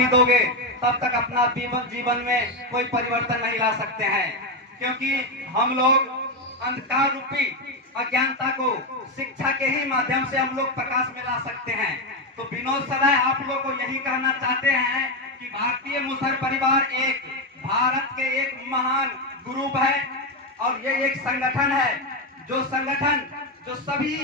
नहीं दोगे तब तक अपना जीवन में कोई परिवर्तन नहीं ला सकते हैं, क्योंकि हम लोग अंधकार रूपी अज्ञानता को शिक्षा के ही माध्यम से हम लोग प्रकाश में ला सकते हैं। तो विनोद सदाय आप लोग को यही कहना चाहते हैं कि भारतीय मुसहर परिवार एक भारत के एक महान ग्रुप है और ये एक संगठन है, जो सभी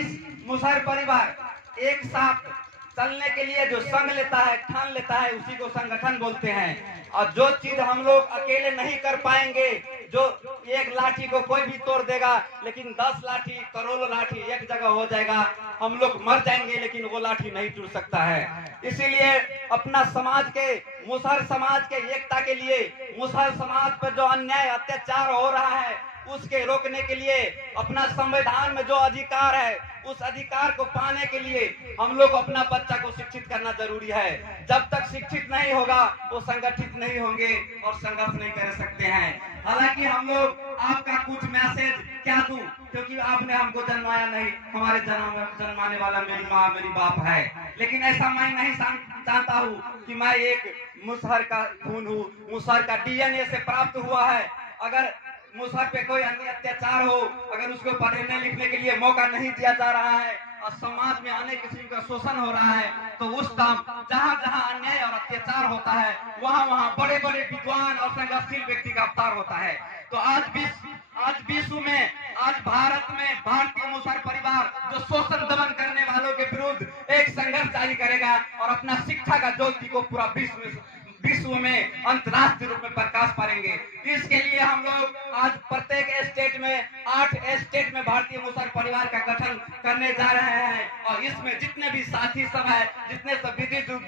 मुसहर परिवार एक साथ चलने के लिए जो संग लेता है, ठान लेता है, उसी को संगठन बोलते हैं। और जो चीज हम लोग अकेले नहीं कर पाएंगे, जो एक लाठी को कोई भी तोड़ देगा, लेकिन 10 लाठी करोड़ों लाठी एक जगह हो जाएगा, हम लोग मर जाएंगे लेकिन वो लाठी नहीं टूट सकता है। इसीलिए अपना समाज के, मुसहर समाज के एकता के लिए, मुसहर समाज पर जो अन्याय अत्याचार हो रहा है उसके रोकने के लिए अपना संविधान में जो अधिकार है उस अधिकार को पाने के लिए हम लोग अपना बच्चा को शिक्षित करना जरूरी है। जब तक शिक्षित नहीं होगा वो संगठित नहीं होंगे और संघर्ष नहीं कर सकते हैं। हालांकि हम लोग आपका कुछ मैसेज क्या दूं, क्योंकि आपने हमको जन्माया नहीं, हमारे जन्माने वाला मेरी माँ मेरी बाप है, लेकिन ऐसा मैं नहीं जानता हूँ कि मैं एक मुसहर का खून हूँ, मुसहर का डीएनए से प्राप्त हुआ है। अगर मुसहर पे कोई अन्य अत्याचार हो, अगर उसको पढ़ने लिखने के लिए मौका नहीं दिया जा रहा है और समाज में अनेक किस्म का शोषण हो रहा है, तो उस काम जहाँ जहाँ अन्याय और अत्याचार होता है वहाँ वहाँ बड़े बड़े विद्वान और संघर्षशील व्यक्ति का अवतार होता है। तो आज विश्व में, आज भारत में भारतीय मुसहर परिवार जो शोषण दमन करने वालों के विरुद्ध एक संघर्ष जारी करेगा और अपना शिक्षा का ज्योति को पूरा विश्व में अंतरराष्ट्रीय रूप में प्रकाश पाएंगे। इसके लिए हम लोग आज प्रत्येक स्टेट में 8 स्टेट में भारतीय मुसहर परिवार का गठन करने जा रहे हैं और इसमें जितने भी साथी सब है, जितने सब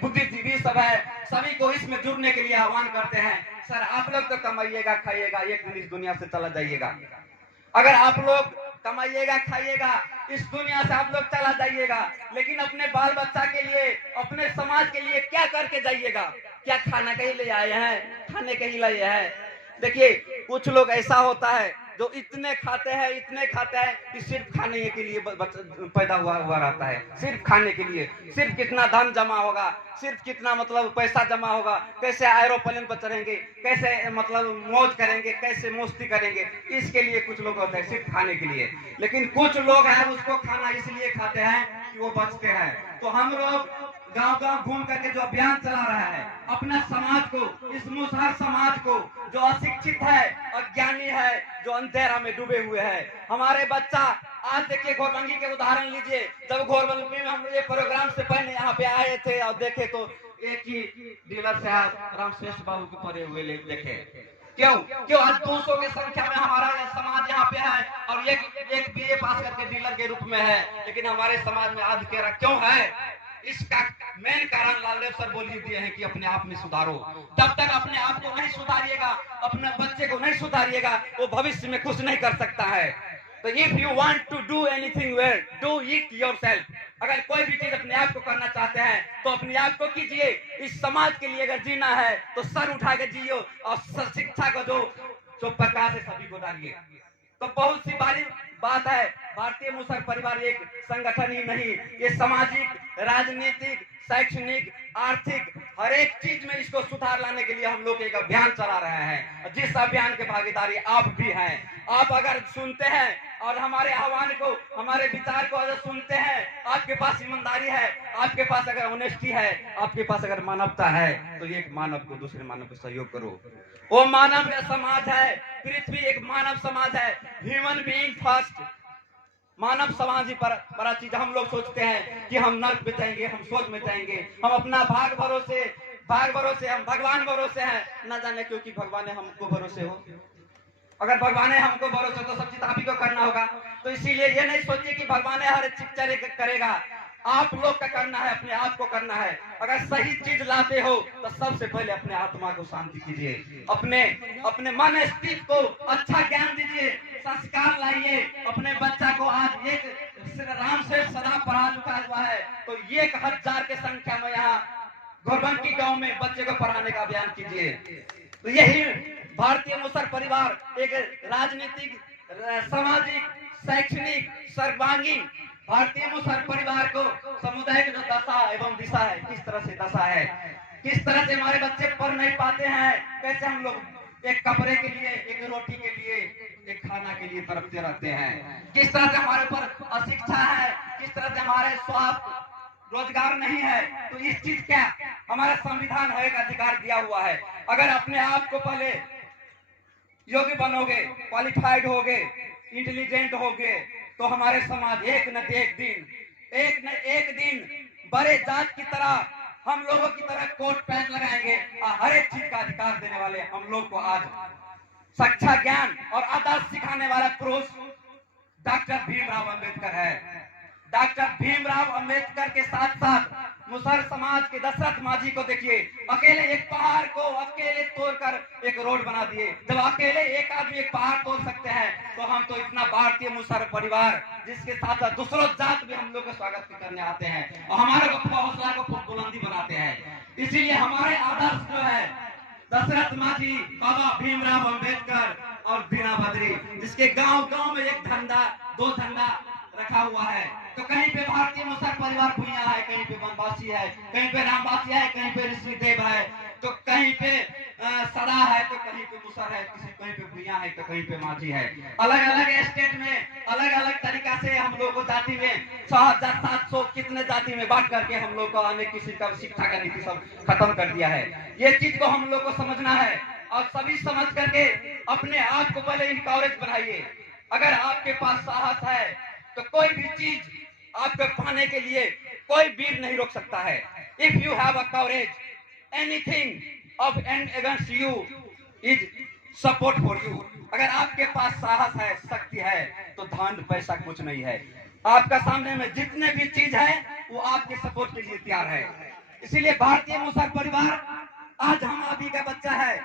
बुद्धिजीवी सब है, सभी को इसमें जुड़ने के लिए आह्वान करते हैं। सर आप लोग तो कमाइएगा खाइएगा, एक दिन इस दुनिया से चला जाइएगा। अगर आप लोग कमाइएगा खाइएगा, इस दुनिया से आप लोग चला जाइएगा, लेकिन अपने बाल बच्चा के लिए, अपने समाज के लिए क्या करके जाइएगा? क्या खाना कहीं ले आए हैं? खाने कहीं लाए हैं? देखिए कुछ लोग ऐसा होता है जो इतने खाते हैं कि सिर्फ खाने के लिए पैदा हुआ रहता है, सिर्फ खाने के लिए। सिर्फ कितना धन जमा होगा, सिर्फ कितना मतलब पैसा जमा होगा, कैसे एरोप्लेन पर चढ़ेंगे, कैसे मतलब मौज करेंगे, कैसे मस्ती करेंगे, इसके लिए कुछ लोग होते हैं सिर्फ खाने के लिए। लेकिन कुछ लोग हैं उसको खाना इसलिए खाते हैं कि वो बचते हैं। तो हम लोग गांव-गांव घूम करके जो अभियान चला रहा है, अपना समाज को, इस मुसहर समाज को जो अशिक्षित है, अज्ञानी है, जो अंधेरा में डूबे हुए हैं, हमारे बच्चा आज देखिए घोरबंगी के उदाहरण लीजिए। जब घोरबंगी में हम ये प्रोग्राम से पहले यहाँ पे आए थे और देखे तो एक ही डीलर से रामश्रेष्ठ बाबू के पढ़े हुए देखे। क्यों आज 200 की संख्या में हमारा समाज यहाँ पे है और एक बीए पास करके डीलर के रूप में है, लेकिन हमारे समाज में आज कह रहा क्यों है? इसका मेन कारण लालदेव सर बोल ही दिए हैं कि अपने आप में सुधारो। जब तक अपने आप को नहीं सुधारिएगा, अपने बच्चे को नहीं सुधारिएगा, वो भविष्य में कुछ नहीं कर सकता है। तो if you want to do anything well, do it yourself. अगर कोई भी चीज अपने आप को करना चाहते हैं तो अपने आप को कीजिए। इस समाज के लिए अगर जीना है तो सर उठा के जियो और शिक्षा को जो प्रकाश है सभी को डालिए। तो बहुत सी बारी बात है, भारतीय मुसहर परिवार एक संगठन ही नहीं, ये सामाजिक, राजनीतिक, शैक्षणिक, आर्थिक हर एक चीज में इसको सुधार लाने के लिए हम लोग एक अभियान चला रहे हैं, जिस अभियान के भागीदारी आप भी हैं। आप अगर सुनते हैं और हमारे आह्वान को, हमारे विचार को अगर सुनते हैं, आपके पास ईमानदारी है, आपके पास अगर ऑनेस्टी है, आपके पास अगर मानवता है, तो एक मानव को दूसरे मानव को सहयोग करो। वो मानव समाज है, पृथ्वी एक मानव समाज है, ह्यूमन बीइंग फर्स्ट। मानव समाज ही बड़ा चीज। हम लोग सोचते हैं कि हम नर्क में जाएंगे, हम स्वर्ग में जाएंगे, हम अपना भाग भरोसे हम भगवान भरोसे हैं, न जाने क्योंकि भगवान हमको भरोसे हो। अगर भगवान हमको भरोसे तो सब चीज आप ही को करना होगा। तो इसीलिए ये नहीं सोचिए कि भगवान हर चीज करेगा, आप लोग का करना है, अपने आप को करना है। अगर सही चीज लाते हो तो सबसे पहले अपने आत्मा को शांति कीजिए, अपने मन स्थिति को अच्छा ज्ञान दीजिए, संस्कार लाइए। अपने बच्चा को आज एक राम से सदा पढ़ा चुका हुआ है, तो 1000 के संख्या में यहाँ घोरबंकी गांव में बच्चे को पढ़ाने का अभियान कीजिए। तो यही भारतीय मुसहर परिवार एक राजनीतिक, सामाजिक, शैक्षणिक, सर्वांगीण भारतीय मुसहर परिवार को सामुदायिक जो दशा एवं दिशा है, किस तरह से दशा है, किस तरह से हमारे बच्चे पढ़ नहीं पाते हैं, कैसे हम लोग एक कपड़े के लिए, एक रोटी के लिए, एक खाना के लिए तड़पते रहते हैं। किस तरह से हमारे ऊपर अशिक्षा है, किस तरह से हमारे स्वास्थ्य रोजगार नहीं है। तो इस चीज क्या हमारा संविधान है, एक अधिकार दिया हुआ है। अगर अपने आप को पहले योग्य बनोगे, क्वालिफाइड होगे, इंटेलिजेंट होगे, तो हमारे समाज एक न एक दिन बड़े जात की तरह, हम लोगों की तरह कोट पैंट लगाएंगे और हर एक चीज का अधिकार देने वाले हम लोग को आज शिक्षा, ज्ञान और आदर्श सिखाने वाला पुरुष डॉक्टर भीमराव अंबेडकर है। डॉक्टर भीमराव अंबेडकर के साथ साथ मुसहर समाज के दशरथ माझी को देखिए, अकेले एक पहाड़ को अकेले तोड़कर एक रोड बना दिए। जब अकेले एक आदमी एक पहाड़ तोड़ सकते हैं, तो हम तो इतना भारतीय मुसहर परिवार जिसके साथ साथ दूसरों जात भी हम लोग का स्वागत करने आते हैं और हमारे हौसला को बुलंदी बनाते हैं। इसीलिए हमारे आदर्श जो है दशरथ माझी, बाबा भीमराव अंबेडकर और बीना बद्री, जिसके गांव गांव में एक झंडा, दो झंडा रखा हुआ है। तो कहीं पे भारतीय मुसहर परिवार भूया है, कहीं पे वनवासी है, कहीं पे रामवासी है, कहीं पे ऋषिदेव है, तो कहीं पे सदा है, तो कहीं पे मुसहर है, कहीं पे भूया है, तो कहीं पे माझी है। अलग अलग स्टेट में अलग अलग तरीका से हम लोग को जाति में 6700 कितने जाति में बांट करके हम लोग को अनेक किसी का शिक्षा का नीति सब खत्म कर दिया है। ये चीज को हम लोग को समझना है और सभी समझ करके अपने आप को पहले इनकरेज बनाइए। अगर आपके पास साहस है तो कोई भी चीज आपको पाने के लिए कोई वीर नहीं रोक सकता है। If you have a coverage, anything of and against you is support for you. अगर आपके पास साहस है, शक्ति है, तो धन पैसा कुछ नहीं है। आपका सामने में जितने भी चीज है वो आपके सपोर्ट के लिए तैयार है। इसीलिए भारतीय मुसहर परिवार आज हम अभी का बच्चा है,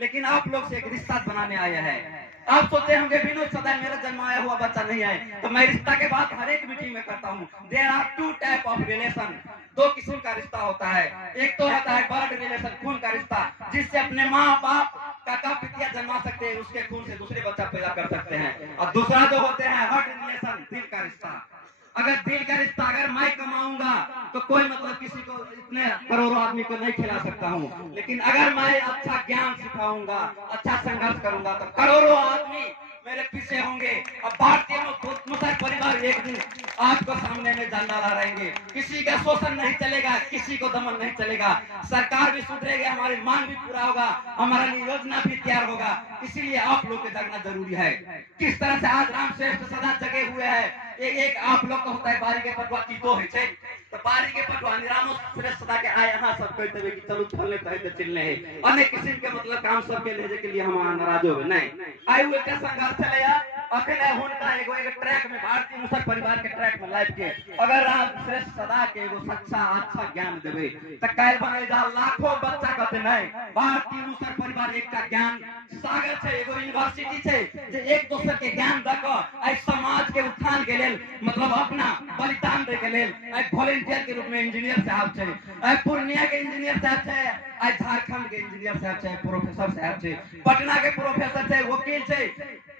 लेकिन आप लोग से एक रिश्ता बनाने आया है। आप सोचते होंगे विनोद सदा मेरा जन्माया हुआ बच्चा नहीं है, तो मैं रिश्ता के बात हर एक मीटिंग में करता हूँ। There are two type of relation, दो किस्म का रिश्ता होता है। एक तो होता है ब्लड रिलेशन, खून का रिश्ता, जिससे अपने माँ बाप काका पितिया जन्मा सकते हैं, उसके खून से दूसरे बच्चा पैदा कर सकते हैं। और दूसरा जो होते हैं हार्ट रिलेशन, दिल का रिश्ता। अगर दिल का रिश्ता अगर मैं कमाऊंगा तो कोई मतलब किसी को इतने करोड़ों आदमी को नहीं खिला सकता हूँ, लेकिन अगर मैं अच्छा ज्ञान सिखाऊंगा, अच्छा संघर्ष करूंगा, तो करोड़ों आदमी मेरे पीछे होंगे। अब भारतीय मुसहर परिवार एक दिन आपको सामने में झंडा लहराएंगे। किसी का शोषण नहीं चलेगा, किसी को दमन नहीं चलेगा, सरकार भी सुधरेगी, हमारी मांग भी पूरा होगा, हमारा योजना भी तैयार होगा। इसीलिए आप लोग के जगना जरूरी है। किस तरह से आज राम श्रेष्ठ सदा जगे हुए हैं। एक आप लोग का होता है बारी के पटवा तीतो है छे, तो बारी के पटवा निरामो श्रेष्ठ सदा के आए यहाँ सब कहते हुए कि चलो फलने तो चिल्ले है अनेक किस्म के मतलब काम सब के लेजे के लिए हम नाराज हो गए नहीं आए हुए का संघर्ष चलेया अकेले होनका एगो एक ट्रैक में भारतीय मुसहर परिवार के ट्रैक में लाइफ के अगर राम श्रेष्ठ सदा के एगो सच्चा अच्छा ज्ञान देवे त काल बने जा लाखों बच्चा कहते नहीं। भारतीय मुसहर परिवार एक का ज्ञान सागर छे, एगो यूनिवर्सिटी छे जे एक दूसरे के ज्ञान द क आई समाज के उत्थान के लेल मतलब अपना बलिदान दे के लेल आई वॉलंटियर के रूप में इंजीनियर साहब छे, आई पूर्णिया के इंजीनियर साहब छे, आई झारखंड के इंजीनियर साहब छे, प्रोफेसर साहब छे, पटना के प्रोफेसर छे,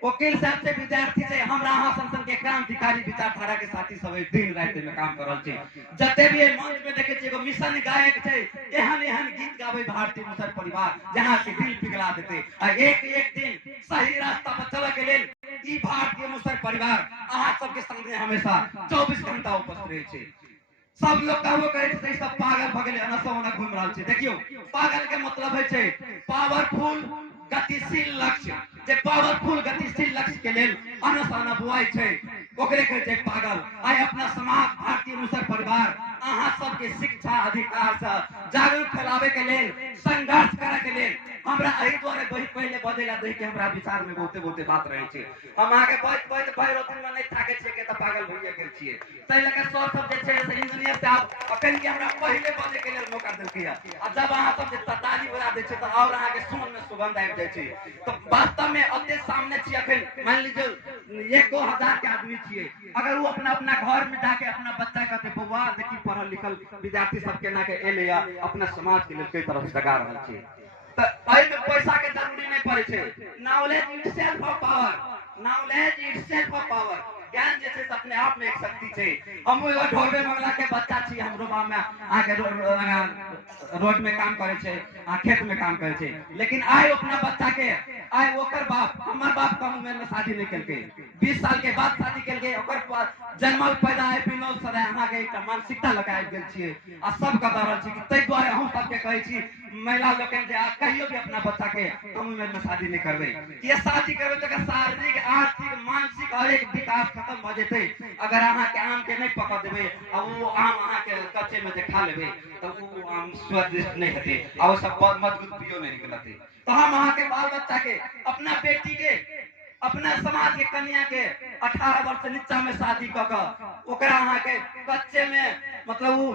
वकील साहब से विद्यार्थी से हमरा यहाँ संसद के क्रांतिकारी विचारधारा के साथी सब दिन रात में काम कर रहल छे। जते भी मंच में देखे छे एगो मिशन गायक छे, एहन एहन गीत गावे भारतीय मुसहर परिवार जहाँ के दिल पिघला देते आ एक एक दिन सही रास्ता पर चले के लेल ई भारतीय मुसहर परिवार अहाँ सबके सामने हमेशा 24 घंटा उपस्थित रहे छे। सब लोग कहबो करे छे सब पागल भगले अनसोना घूम रहल छे। देखियो पागल के मतलब है छे पावरफुल गतिशील लक्ष्य, जे पावरफुल गतिशील लक्ष्य के लेल अनसोना बुआई छे ओकरे कहै छे पागल। आइ अपना समाज भारतीय मुसहर परिवार अहाँ सबके शिक्षा अधिकार से जागरूक फैलावे के लेल संघर्ष करे के लेल हमरा एहि द्वारे बहुत पहले बजेला दे के हमरा विचार में बहुते बात रहे छे। हम आगे बहुत पैरो दिन में नहीं थाके छे के त पागल भइए गेल छिए। तै लके सर सब जे छे से इंजीनियर साहब अखन के हमरा पहले बजे के लेल मौका देलकै आ जब अहाँ सब जे ताली बजा दे छे त और अहाँ के सुन में सुगंध आबि जाय छे। तो वास्तव में अते सामने छी अखन मान लीजिए 1-2 हजार के आदमी छिए, अगर वो अपना घर में जाके अपना बच्चा कहते बउआ देखी पढ़ल लिखल विद्यार्थी सब केना के एले या अपना समाज के लेल कई तरह से जगा रहल छे, त एहि में पैसा के जरूरी नहीं पड़े छे। Knowledge itself of power, knowledge itself a power. ज्ञान जैसे अपने आप में एक शक्ति छे। हम एगो ढोलबे मंगला के बच्चा छी, हमरो गांव में आके रोड में काम करे छे, खेत में काम करे छे, लेकिन आए अपना बच्चा के आए ओकर बाप, हमर बाप कम उम्र में शादी नहीं करके 20 साल के बाद शादी करके ओकर जन्मल पैदा है विनोद सदा अहाँ के एक मानसिकता लगाए गेल छिए आ सब का दरल छी। तै द्वारा हम सब के कहै छी महिला लोकन जे आ कहियो भी अपना बच्चा के कम उम्र में शादी नहीं करबे। ये शादी करबे त शारीरिक आर्थिक मानसिक हर एक विकास खत्म भ जेते। अगर अहाँ के आम के नहीं पका देबे आ वो आम अहाँ के कच्चे में जे खा लेबे तो वो आम स्वादिष्ट नहीं होते और सब मजबूत पियो नहीं निकलते। तो हम अहाँ के बाल बच्चा के अपना बेटी के अपना समाज के कन्या के 18 वर्ष से नीचा में शादी क ओकरा अहाँ के कच्चे में मतलब वो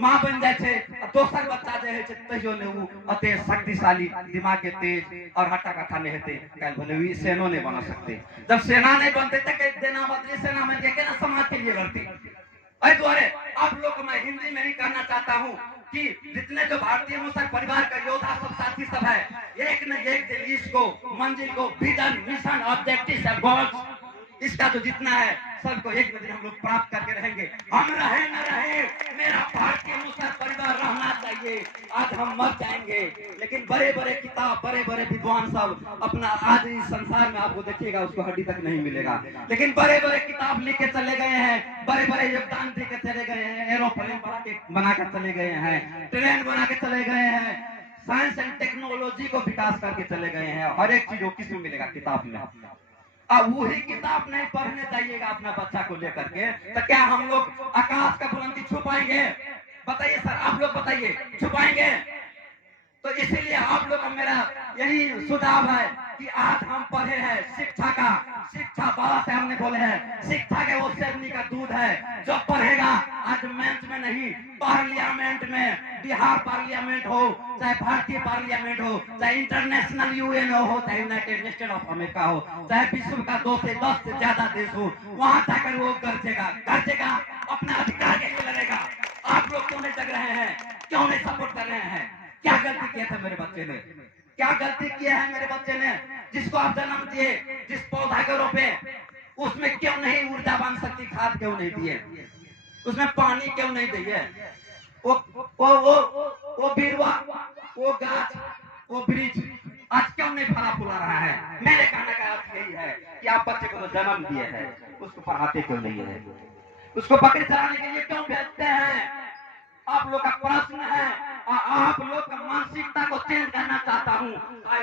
मां बन जाए छे, दोसर बच्चा जे है छे तहियो ने वो अते शक्तिशाली दिमाग के तेज और हट्टा कट्ठा नहीं होते। कल भले भी सेना नहीं बना सकते। जब सेना नहीं बनते तो कई देना बदली सेना में के ना समाज के लिए लड़ते। ऐ द्वारे आप लोग को मैं हिंदी में ही कहना चाहता हूँ कि जितने जो भारतीय मुसलमान परिवार का योद्धा सब साथी सब है, एक न एक दिन इसको मंजिल को विजन मिशन ऑब्जेक्टिव गोल्स इसका जो जितना है सबको एक दिन हम लोग प्राप्त करके रहेंगे। हम रहे न रहे मेरा भारतीय मुसलमान परिवार रहना चाहिए। आज हम मर जाएंगे लेकिन बड़े बड़े किताब बड़े बड़े विद्वान सब अपना आज इस संसार में आपको देखिएगा उसको हड्डी तक नहीं मिलेगा, लेकिन बड़े बड़े किताब लिख के चले गए हैं, बड़े बड़े योगदान दे के चले गए हैं, एरोप्लेन बना के चले गए हैं, ट्रेन बना के चले गए हैं, साइंस एंड टेक्नोलॉजी को विकास करके चले गए हैं। हर एक चीज किसमें मिलेगा? किताब में। अब वही किताब नहीं पढ़ने जाइएगा अपना बच्चा को लेकर के तो क्या हम लोग आकाश का बुलंदी छुपाएंगे? बताइए सर, आप लोग बताइए, छुपाएंगे? तो इसीलिए आप लोग का मेरा यही सुझाव है कि आज हम पढ़े हैं शिक्षा का, शिक्षा बाबा साहब ने बोले हैं शिक्षा के वो शेरनी का दूध है जो पढ़ेगा आज मंच में नहीं पार्लियामेंट में, बिहार पार्लियामेंट हो चाहे भारतीय पार्लियामेंट हो चाहे इंटरनेशनल यूएन हो चाहे यूनाइटेड नेशन ऑफ अमेरिका हो चाहे विश्व का 2 से 10 से ज्यादा देश हो, वहां जाकर वो गरजेगा अपना अधिकार के लिए लड़ेगा। आप लोग क्यों नहीं जग रहे हैं? क्यों नहीं सपोर्ट कर रहे हैं? क्या गलती किया था मेरे बच्चे ने? क्या गलती किया है मेरे बच्चे ने? जिसको आप जन्म दिए, जिस पौधा के रोपे उसमें क्यों नहीं ऊर्जावान शक्ति खाद क्यों नहीं दिए? उसमें पानी क्यों नहीं दिए? वो बिरवा, वो गाछ, वो वृक्ष आज क्यों नहीं फला फुला रहा है? मेरे कहने का अर्थ यही है कि आप बच्चे को तो जन्म दिए हैं, उसको पढ़ाते क्यों नहीं है? उसको बकरी चलाने के लिए क्यों भेजते हैं? आप लोग का प्रश्न है। आप लोग का मानसिकता को चेंज करना चाहता हूँ।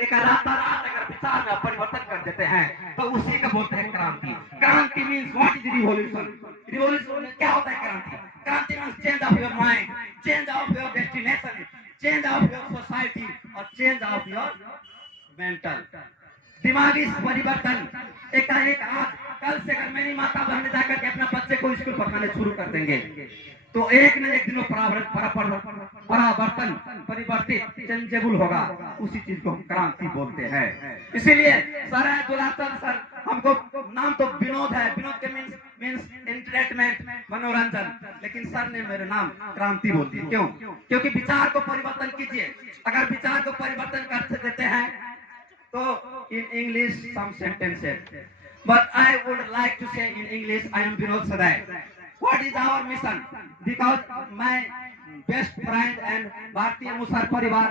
एक रात अगर विचार में परिवर्तन कर देते हैं तो उसी का बोलते हैं क्रांति। क्रांति means what is revolution? Revolution क्या होता है? क्रांति क्रांति means change of your mind, change of your destination, change of your society और चेंज ऑफ योर मेंटल दिमागी परिवर्तन। एक आज कल से अगर मेरी माता बहन जाकर के अपना बच्चे को स्कूल पढ़ाने शुरू कर देंगे तो एक न एक दिन परावर्तन परिवर्तित चेंजेबल होगा। उसी चीज को हम क्रांति बोलते हैं। इसीलिए सर है दुलाचंद सर, हमको नाम तो विनोद है, विनोद के मीन्स एंटरटेनमेंट मनोरंजन, लेकिन सर ने मेरे नाम क्रांति बोल दिया। क्यों? क्योंकि विचार को परिवर्तन कीजिए। अगर विचार को परिवर्तन कर देते हैं तो in English some sentences, but I would like to say in English I am Vinod Sadai. What is our mission? Because my best friend and Bharatiya Musar Parivar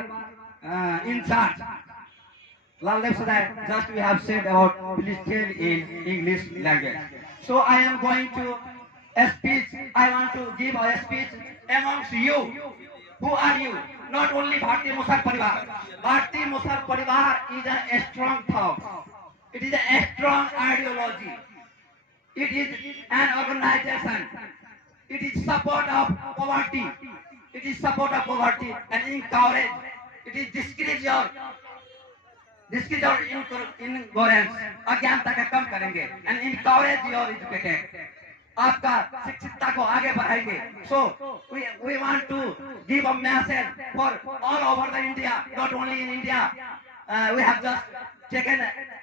in charge Laldev Sadai just we have said about please tell in English language. So I am going to a speech. I want to give a speech amongst you. Who are you? Not only Bharatiya Musar Parivar. Bharatiya Musar Parivar is a strong thought. It is a strong ideology. It is an organization. It is support of poverty. It is support of poverty and encourage. It is discourage your ignorance. अज्ञानता का कम करेंगे and encourage your educated. आपका शिक्षितता को आगे बढ़ाएंगे। So we want to give a message for all over the India, not only in India. We have just taken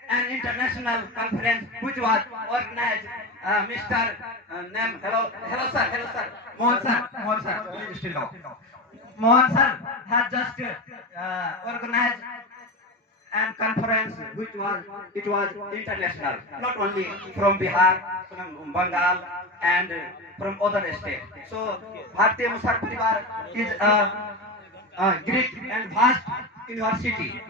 an international conference which was organized. Mr. Name, hello sir, Mohan sir, please still now. Mohan sir has just organized and conference which was international, not only from Bihar, from Bengal, and from other states. So Bharatiya Musar Parivar is a great and vast university.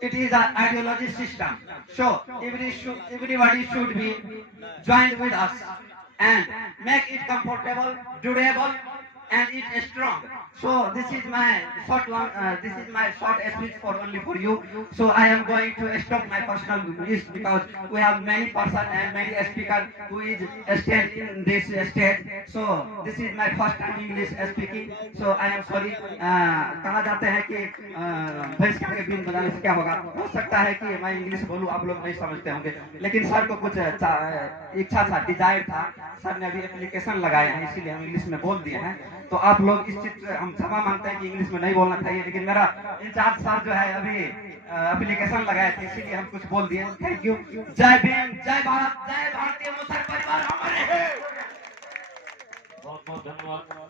It is an ideology system. So everybody should be joined with us and make it comfortable, durable, and it is strong. So this is my short speech for only for you. So I am going to stop my personal list because we have many person and many speakers who is stayed in this state. So this is my first time English speaking. So I am sorry. कहा जाते हैं कि भैंस के been बजाने से क्या होगा, हो सकता है कि मैं इंग्लिश बोलूं आप लोग नहीं समझते होंगे, लेकिन सर को कुछ इच्छा था, डिजायर था, सर ने अभी एप्लीकेशन लगाया है इसीलिए हम इंग्लिश में बोल दिए हैं। तो आप लोग इस चीज हम क्षमा मांगते हैं कि इंग्लिश में नहीं बोलना चाहिए, लेकिन मेरा इंचार्ज सर जो है अभी एप्लीकेशन लगाए थे इसीलिए हम कुछ बोल दिए। Thank you. जय भीम, जय भारत, जय भारतीय मुसर परिवार हमारे। बहुत बहुत धन्यवाद।